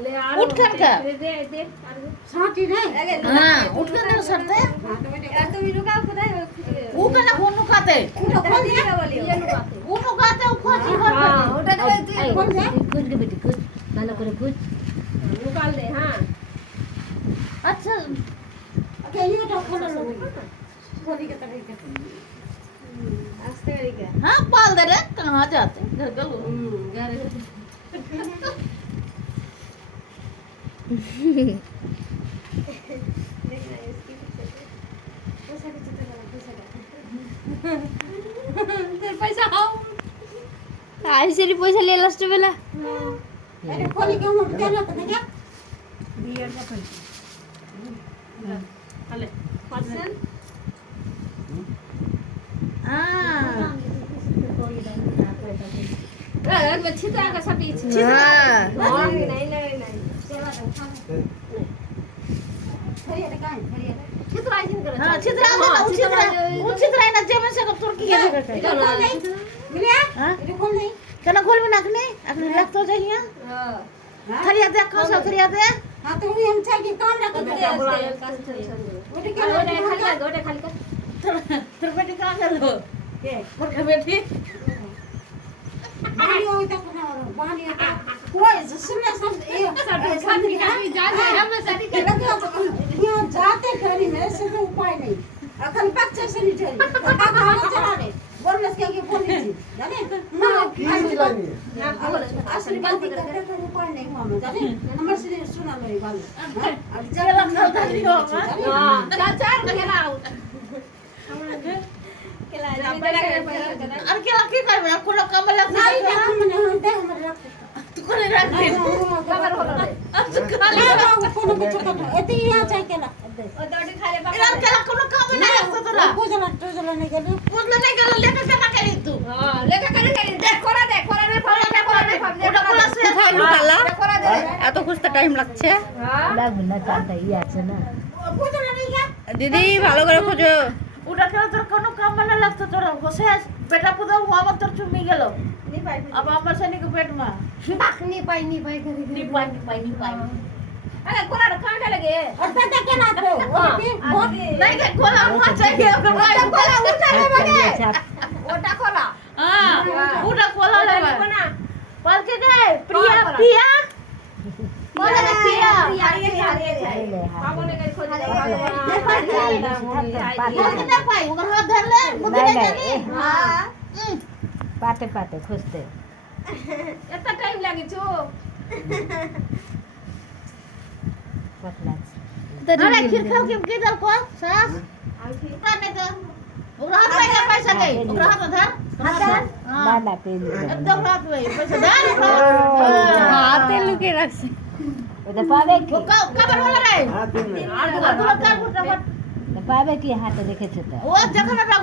उठकर का साटी रे हां उठकर ना सरते वो कना फोन नुकाते वो नुकाते वो खोजी घर कौन से खुद के बेटी खुद ভালো করে খুঁজ अच्छा के ये तो खोल लो बोली के तरह के हाँ पाल दे रे कहाँ जाते घर का लोग আইসেরি পয়সা নিয়ে লাস্ট বেলা अरे खोली के हम चलो तो क्या हाँ चित्रा ना जेमन से तुर्की के जगह मिले हाँ ये खोल नहीं कना खोल में नाखने अपने लग तो जाइए खरिया दे कौन सा खरिया दे हां तो हम चाहिए काम रख दे बेटी क्या फिर बेटी कहाँ कर लो के मुर्गा बेटी बानी हो तक ना बानी का कोई सुनने सब ये यहाँ जाते घरी में से तो उपाय नहीं अकल बच्चे से नहीं चली खाना चला रहे बोलने से क्या फोन नहीं जाने असली गलती करते तो उपाय नहीं हुआ मैं जाने नंबर से सुना मेरी बात अब चला खाता नहीं हो अरे क्या लकी कर मैं आपको लोग कमल लग नहीं देखो मैंने दे हमारे रख तू को नहीं रख दे खबर हो रहा है अब तो खाली कोनो बच्चा का एते यहाँ चाहे केला यार क्या कोनो काम नहीं है तो तोरा पूजला नहीं गेली पूछले नहीं गलो लेके केना करी तू ওটা কোলা সে কোথায় লুকালা এত খুঁজতে টাইম লাগছে লাগবে না চালটা ই আছে না पूजला नहीं गया দিদি ভালো করে খোঁজো ওটা কেন তোর কোনো কাম না লাগতো তোর বসে বেটা পুদা हुआ मत তোর চুমি গেল अब আমার সে নিকে পেট মা नहीं पाई करी নি পাই और दादा के ना को नहीं के कोला हुआ चाहिए ओकर भाई कोला उठा ले बने हां ओटा कोला ले पाल के दे प्रिया बोले प्रिया कितना पाई ओकर हाथ धर ले मुझे नहीं, नहीं नहीं। हां পাতে পাতে খুঁজতে पतला अरे खीर खाओ के दल को सास काने दे ओकर हाथ में क्या पैसा गई ओकर हाथ धर हां দাদা পেয়ে एकदम हाथ में पैसा धर হাতে লুকিয়ে রাখছে ওটা পাবে কি वो कबर वाला रे हाथ में का পাবে কি হাতে রেখেছে তো वो जखन